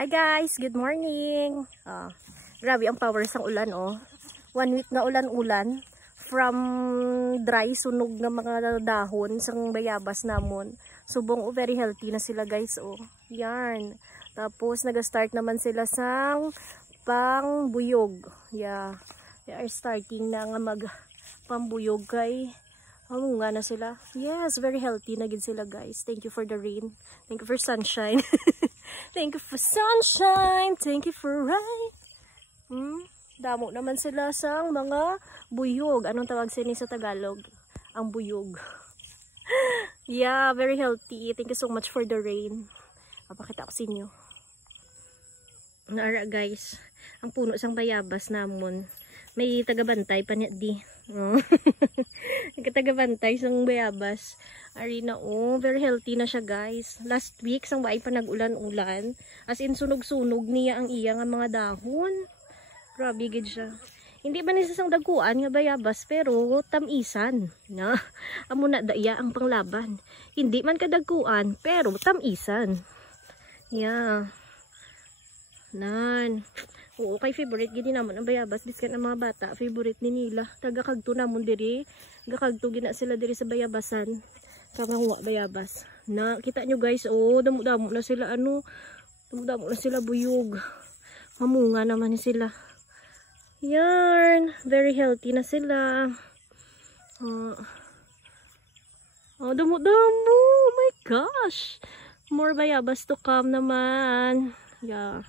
Hi guys, good morning. Grabe ang power sang ulan oh. 1 week na ulan-ulan. From dry sunog ng mga dahon sang bayabas namon. Subong very healthy na sila guys oh. Yan. Tapos nag-start naman sila sang pangbuyog. Yeah. They are starting na nga mag pambuyog kay nga na sila. Yes, very healthy na gid sila guys. Thank you for the rain. Thank you for sunshine. Thank you for sunshine. Thank you for rain. Damo naman sila sang mga buyog. Anong tawag sini sa Tagalog? Ang buyog. Yeah, very healthy. Thank you so much for the rain. Papakita ko sa inyo. Naara guys, ang puno sang bayabas namon. May tagabantay pa niya di. Tagabantay sang bayabas. Ari na oh, very healthy na siya guys. Last week sang waay pa nag-ulan-ulan. As in sunog-sunog niya ang iya nga mga dahon. Grabe gid siya. Hindi ba nisa sang dagkuan nga bayabas pero tamisan. Na, amo na daya ang panglaban. Hindi man kadagkuan pero tamisan. Yeah. Nan. Oo, kay favorite gini namon ang bayabas biskan ang mga bata, favorite ni nila. Taga kagto namon diri, gakagto gina sila diri sa bayabasan. Kamahuwa bayabas. Na kita nyo guys, oh, damo-damo na sila ano, damo-damo na sila buyog. Mamunga naman sila. Yarn, very healthy na sila. Oh, damo-damo. Oh my gosh. More bayabas to come naman. Yeah.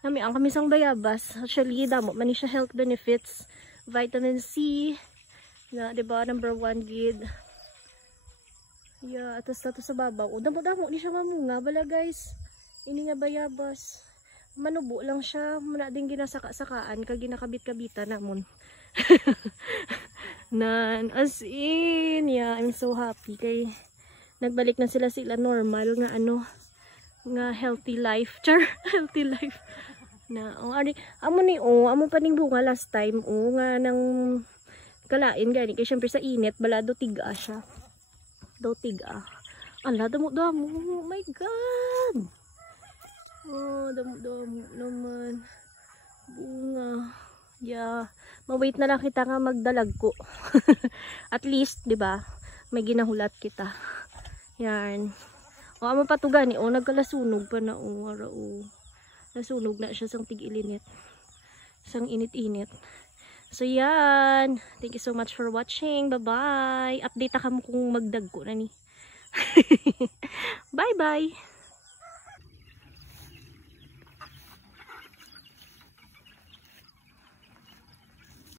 Nami ang kamisang bayabas. Actually, damo man siya health benefits. Vitamin C. Na, diba? Number 1 gid. Yeah, atas sa babaw. O, damo-damo ni siya mamunga. Bala guys. Ini nga bayabas. Manubo lang siya. Muna din ginasaka-sakaan. Kag ginakabit-kabita namon. Nan, as in. Yeah, I'm so happy. Kay nagbalik na sila normal nga ano. Nga healthy life. Char, healthy life. Na amo ni amo pa ning bunga last time nga nang kalain gani kay syempre sa init balado tiga siya daw tiga ala damo-damo. Oh my god, oh damo-damo naman bunga. Yeah, ma-wait na lang kita nga magdalag ko. At least di ba may ginahulat kita. Yan amo patugan ni nagkalasunog pa na nasunog na siya sang tig-ilinit. Sang init-init. So yan. Thank you so much for watching. Bye-bye. Update ka mo kung magdagko na ni. Bye-bye.